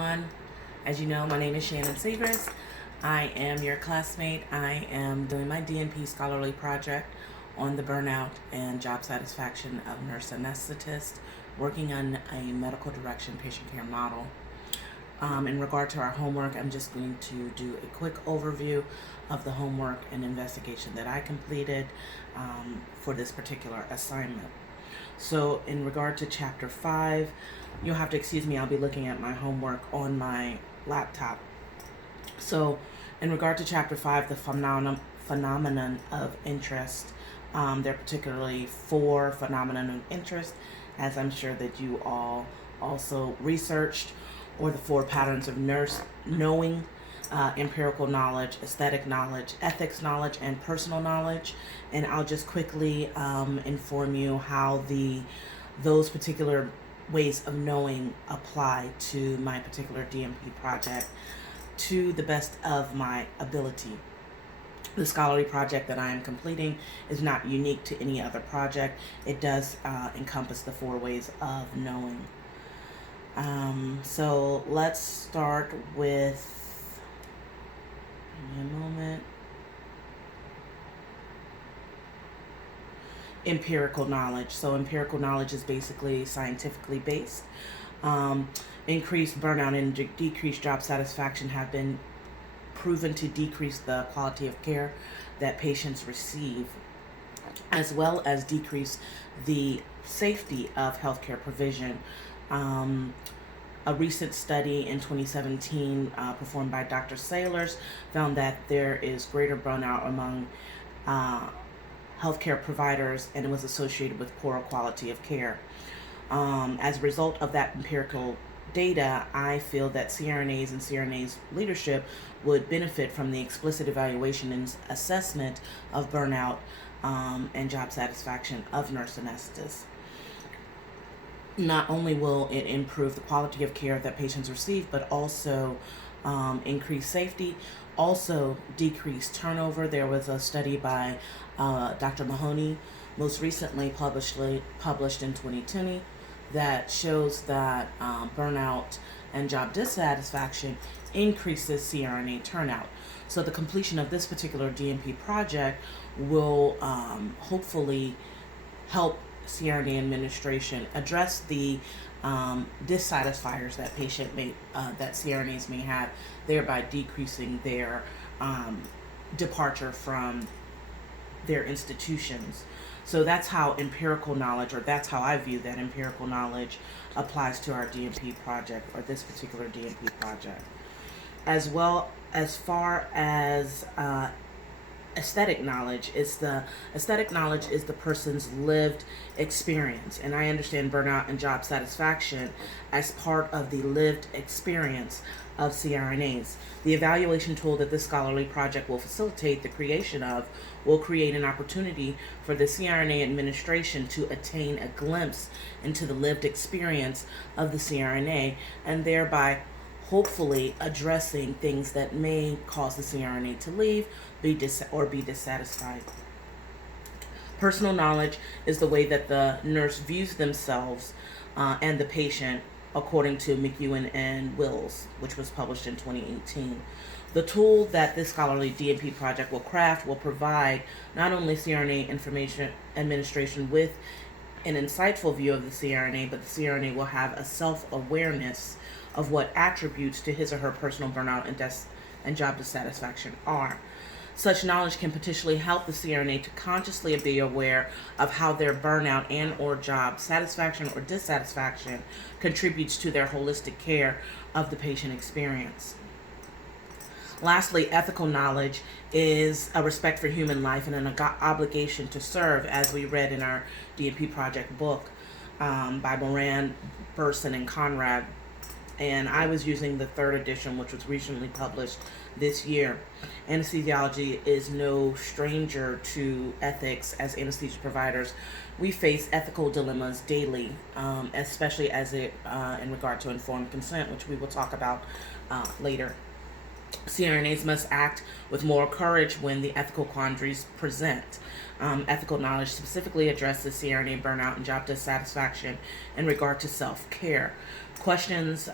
everyone. As you know, my name is Shannon Segrist. I am your classmate. I am doing my DNP scholarly project on the burnout and job satisfaction of nurse anesthetists, working on a medical direction patient care model. In regard to our homework, I'm just going to do a quick overview of the homework and investigation that I completed for this particular assignment. So in regard to chapter 5, you'll have to excuse me, I'll be looking at my homework on my laptop. So in regard to chapter 5, the phenomenon of interest, there are particularly 4 phenomenon of interest, as I'm sure that you all also researched, or the 4 patterns of nurse knowing, empirical knowledge, aesthetic knowledge, ethics knowledge, and personal knowledge. And I'll just quickly inform you how those particular ways of knowing apply to my particular DNP project to the best of my ability. The scholarly project that I am completing is not unique to any other project. It does encompass the 4 ways of knowing. So let's start with, give me a moment, empirical knowledge. So empirical knowledge is basically scientifically based. Increased burnout and decreased job satisfaction have been proven to decrease the quality of care that patients receive, as well as decrease the safety of healthcare provision. A recent study in 2017 performed by Dr. Sailors found that there is greater burnout among healthcare providers, and it was associated with poorer quality of care. As a result of that empirical data, I feel that CRNAs and CRNAs leadership would benefit from the explicit evaluation and assessment of burnout and job satisfaction of nurse anesthetists. Not only will it improve the quality of care that patients receive, but also increase safety, also decrease turnover. There was a study by Dr. Mahoney, most recently published in 2020, that shows that burnout and job dissatisfaction increases CRNA turnout. So the completion of this particular DNP project will hopefully help CRNA administration address the dissatisfiers that that CRNAs may have, thereby decreasing their departure from their institutions. So that's how empirical knowledge, or that's how I view that empirical knowledge applies to our DNP project, or this particular DNP project. As well, as far as aesthetic knowledge is the person's lived experience, and I understand burnout and job satisfaction as part of the lived experience of CRNAs. The evaluation tool that this scholarly project will facilitate the creation of will create an opportunity for the CRNA administration to attain a glimpse into the lived experience of the CRNA, and thereby hopefully addressing things that may cause the CRNA to leave, be dissatisfied. Personal knowledge is the way that the nurse views themselves and the patient, according to McEwen and Wills, which was published in 2018. The tool that this scholarly DNP project will craft will provide not only CRNA information administration with an insightful view of the CRNA, but the CRNA will have a self-awareness of what attributes to his or her personal burnout and job dissatisfaction are. Such knowledge can potentially help the CRNA to consciously be aware of how their burnout and or job satisfaction or dissatisfaction contributes to their holistic care of the patient experience. Lastly, ethical knowledge is a respect for human life and an obligation to serve, as we read in our DNP project book by Moran, Burson, and Conrad. And I was using the 3rd edition, which was recently published this year. Anesthesiology is no stranger to ethics. As anesthesia providers, we face ethical dilemmas daily, especially as in regard to informed consent, which we will talk about later. CRNAs must act with moral courage when the ethical quandaries present. Ethical knowledge specifically addresses CRNA burnout and job dissatisfaction in regard to self-care. Questions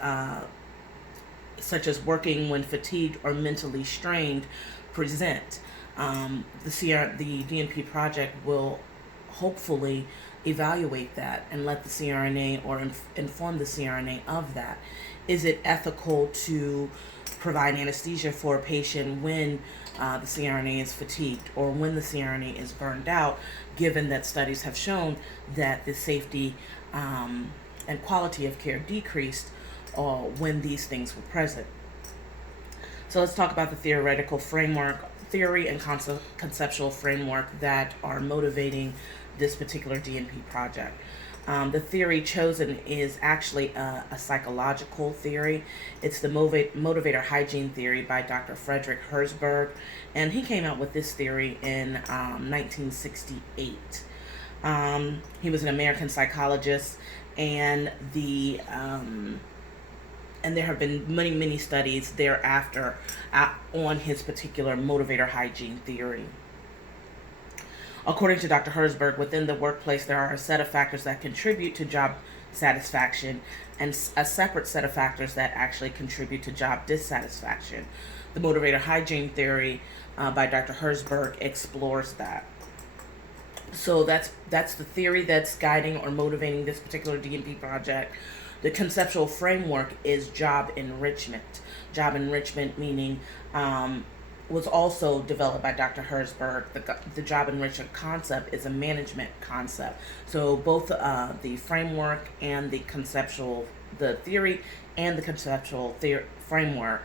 such as working when fatigued or mentally strained, present. The DNP project will hopefully evaluate that and let the CRNA or inform the CRNA of that. Is it ethical to provide anesthesia for a patient when the CRNA is fatigued or when the CRNA is burned out, given that studies have shown that the safety and quality of care decreased when these things were present? So let's talk about the theory and conceptual framework that are motivating this particular DNP project. The theory chosen is actually a psychological theory. It's the motivator hygiene theory by Dr. Frederick Herzberg, and he came out with this theory in 1968. He was an American psychologist, and there have been many studies thereafter on his particular motivator hygiene theory. According to Dr. Herzberg, within the workplace, there are a set of factors that contribute to job satisfaction and a separate set of factors that actually contribute to job dissatisfaction. The motivator hygiene theory by Dr. Herzberg explores that. So that's the theory that's guiding or motivating this particular DNP project. The conceptual framework is job enrichment. Job enrichment meaning was also developed by Dr. Herzberg. The job enrichment concept is a management concept. So both the framework and the theory and the conceptual framework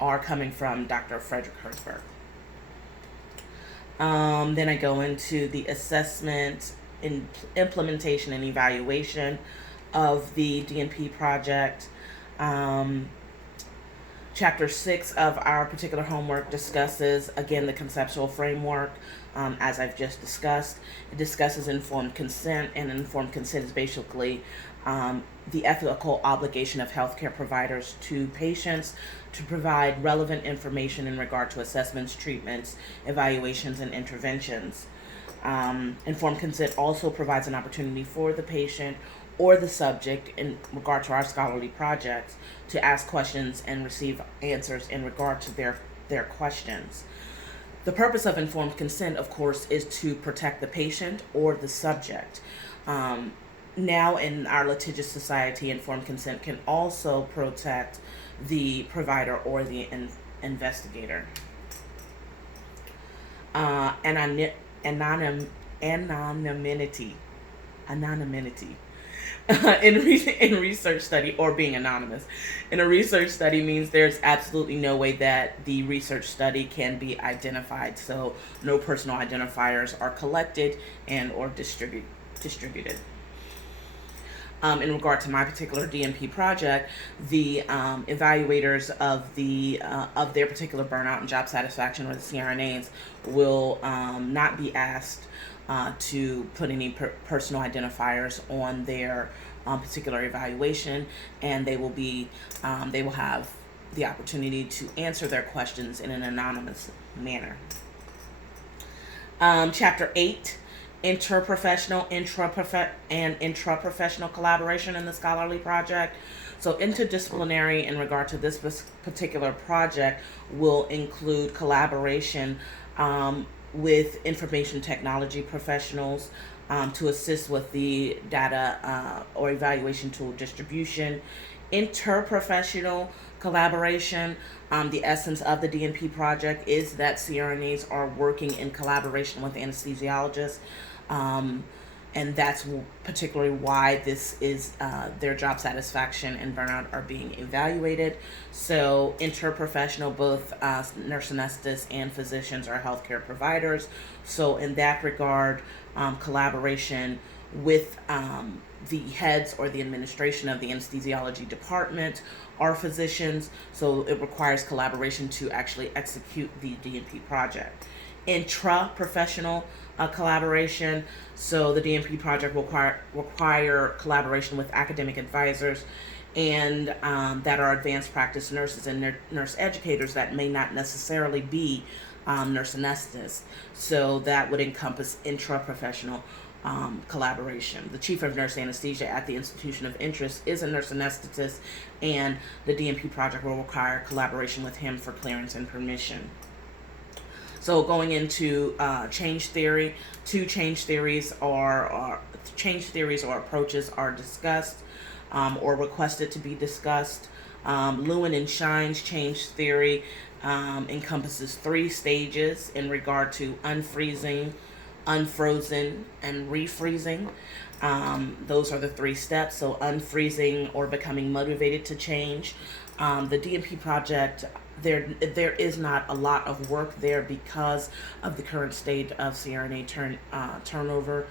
are coming from Dr. Frederick Herzberg. Then I go into the assessment, implementation, and evaluation of the DNP project. Chapter 6 of our particular homework discusses, again, the conceptual framework, as I've just discussed. It discusses informed consent, and informed consent is basically the ethical obligation of healthcare providers to patients to provide relevant information in regard to assessments, treatments, evaluations, and interventions. Informed consent also provides an opportunity for the patient or the subject, in regard to our scholarly projects, to ask questions and receive answers in regard to their questions. The purpose of informed consent, of course, is to protect the patient or the subject. Now in our litigious society, informed consent can also protect the provider or the investigator. Anonymity. In research study, or being anonymous in a research study, means there's absolutely no way that the research study can be identified. So no personal identifiers are collected and or distributed. In regard to my particular DNP project, the evaluators of their particular burnout and job satisfaction, or the CRNAs, will not be asked to put any personal identifiers on their particular evaluation, and they will have the opportunity to answer their questions in an anonymous manner. Chapter 8, interprofessional, and intraprofessional collaboration in the scholarly project. So interdisciplinary in regard to this particular project will include collaboration with information technology professionals to assist with the data or evaluation tool distribution. Interprofessional collaboration, the essence of the DNP project is that CRNAs are working in collaboration with anesthesiologists, and that's particularly why this is their job satisfaction and burnout are being evaluated. So interprofessional, both nurse anesthetists and physicians are healthcare providers. So in that regard, collaboration with the heads or the administration of the anesthesiology department are physicians. So it requires collaboration to actually execute the DNP project. Intra-professional collaboration. So the DNP project will require collaboration with academic advisors and that are advanced practice nurses and nurse educators that may not necessarily be nurse anesthetists. So that would encompass intra-professional collaboration. The chief of nurse anesthesia at the institution of interest is a nurse anesthetist, and the DNP project will require collaboration with him for clearance and permission. So going into change theory, change theories or approaches are discussed or requested to be discussed. Lewin and Shine's change theory encompasses 3 stages in regard to unfreezing, unfrozen, and refreezing. Those are the 3 steps. So unfreezing or becoming motivated to change. The DNP project, there is not a lot of work there because of the current state of CRNA turnover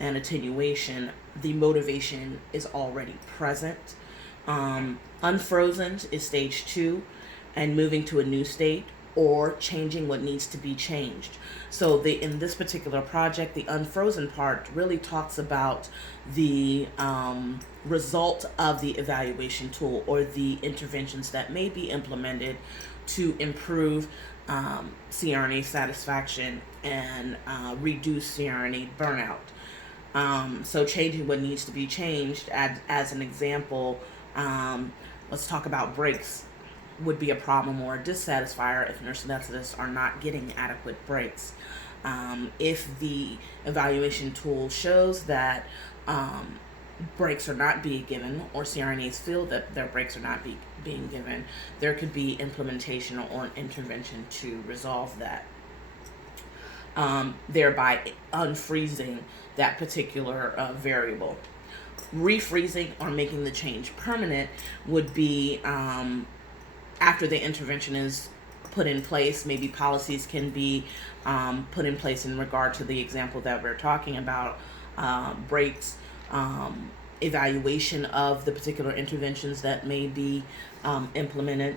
and attenuation. The motivation is already present. Unfrozen is stage 2, and moving to a new state or changing what needs to be changed. So in this particular project, the unfrozen part really talks about the result of the evaluation tool or the interventions that may be implemented to improve CRNA satisfaction and reduce CRNA burnout. So changing what needs to be changed, as an example, let's talk about breaks would be a problem or a dissatisfier if nurse anesthetists are not getting adequate breaks. If the evaluation tool shows that breaks are not being given, or CRNAs feel that their breaks are not being given, there could be implementation or intervention to resolve that, thereby unfreezing that particular variable. Refreezing or making the change permanent would be after the intervention is put in place. Maybe policies can be put in place in regard to the example that we're talking about, breaks, evaluation of the particular interventions that may be implemented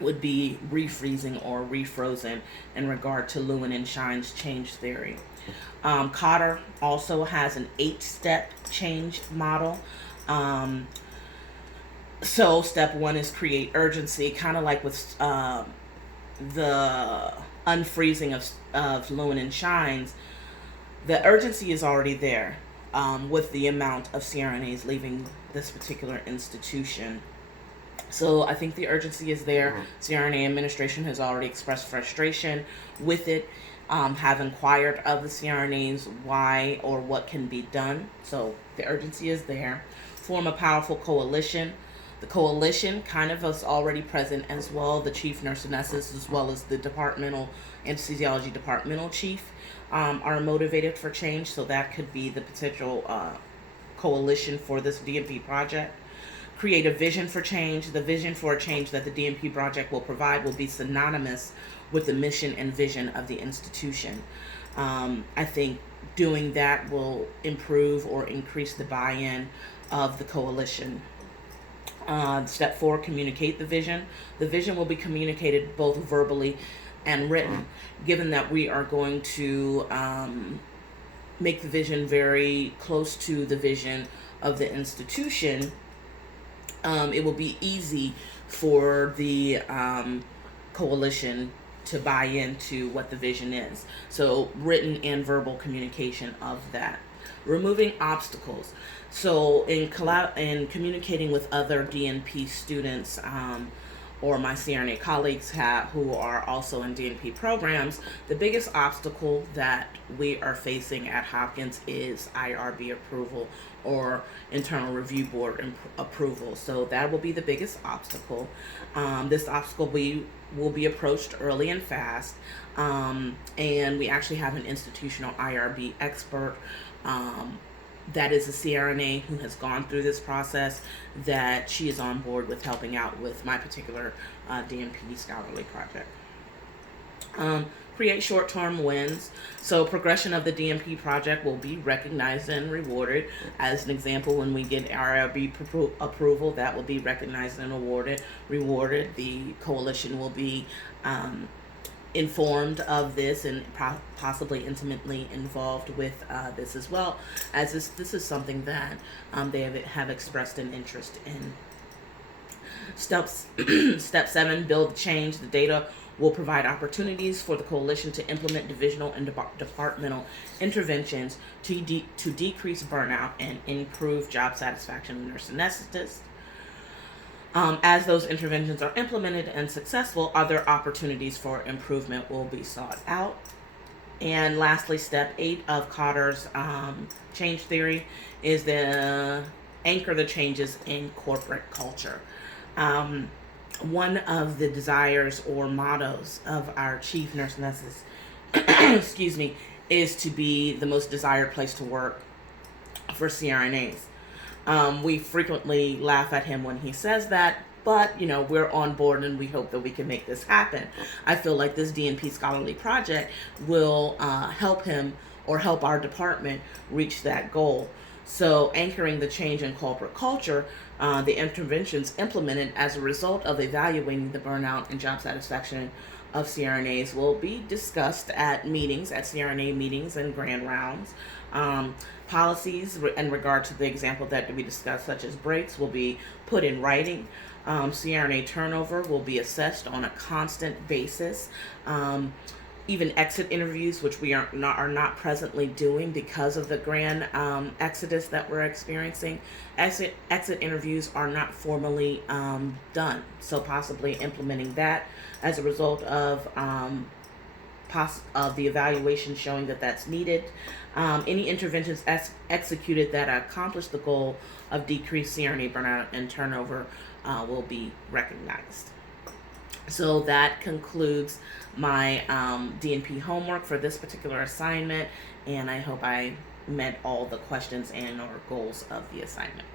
would be refreezing or refrozen in regard to Lewin and Shine's change theory. Cotter also has an 8-step change model. So step 1 is create urgency, kind of like with the unfreezing of Lewin and Shine's. The urgency is already there with the amount of CRNAs leaving this particular institution. So I think the urgency is there. CRNA administration has already expressed frustration with it, have inquired of the CRNAs why or what can be done. So the urgency is there. Form a powerful coalition. The coalition kind of is already present as well. The chief nurse anesthetist as well as the departmental anesthesiology departmental chief are motivated for change. So that could be the potential coalition for this DNP project. Create a vision for change. The vision for a change that the DNP project will provide will be synonymous with the mission and vision of the institution. I think doing that will improve or increase the buy-in of the coalition. Step 4, communicate the vision. The vision will be communicated both verbally and written. Given that we are going to make the vision very close to the vision of the institution, it will be easy for the coalition to buy into what the vision is. So written and verbal communication of that. Removing obstacles. So in communicating with other DNP students or my CRNA colleagues who are also in DNP programs, the biggest obstacle that we are facing at Hopkins is IRB approval or internal review board approval. So that will be the biggest obstacle. This obstacle will be approached early and fast, and we actually have an institutional IRB expert that is a CRNA who has gone through this process, that she is on board with helping out with my particular DNP scholarly project. Create short-term wins. So progression of the DNP project will be recognized and rewarded. As an example, when we get IRB approval, that will be recognized and rewarded. The coalition will be informed of this and possibly intimately involved with this as well, as this is something that they have expressed an interest in. Steps Step 7, build the change. The data will provide opportunities for the coalition to implement divisional and departmental interventions to decrease burnout and improve job satisfaction of nurse anesthetists. As those interventions are implemented and successful, other opportunities for improvement will be sought out. And lastly, step 8 of Cotter's change theory is the anchor the changes in corporate culture. One of the desires or mottos of our chief nurse anesthetist, excuse me, is to be the most desired place to work for CRNAs. We frequently laugh at him when he says that, but we're on board and we hope that we can make this happen. I feel like this DNP scholarly project will help him or help our department reach that goal. So anchoring the change in corporate culture, the interventions implemented as a result of evaluating the burnout and job satisfaction of CRNAs will be discussed at meetings, at CRNA meetings and grand rounds. Policies in regard to the example that we discussed, such as breaks, will be put in writing. CRNA turnover will be assessed on a constant basis. Even exit interviews, which we are not presently doing because of the grand exodus that we're experiencing. Exit interviews are not formally done, so possibly implementing that as a result of the evaluation showing that that's needed. Any interventions executed that accomplish the goal of decreased CRNA burnout and turnover will be recognized. So that concludes my DNP homework for this particular assignment, and I hope I met all the questions and or goals of the assignment.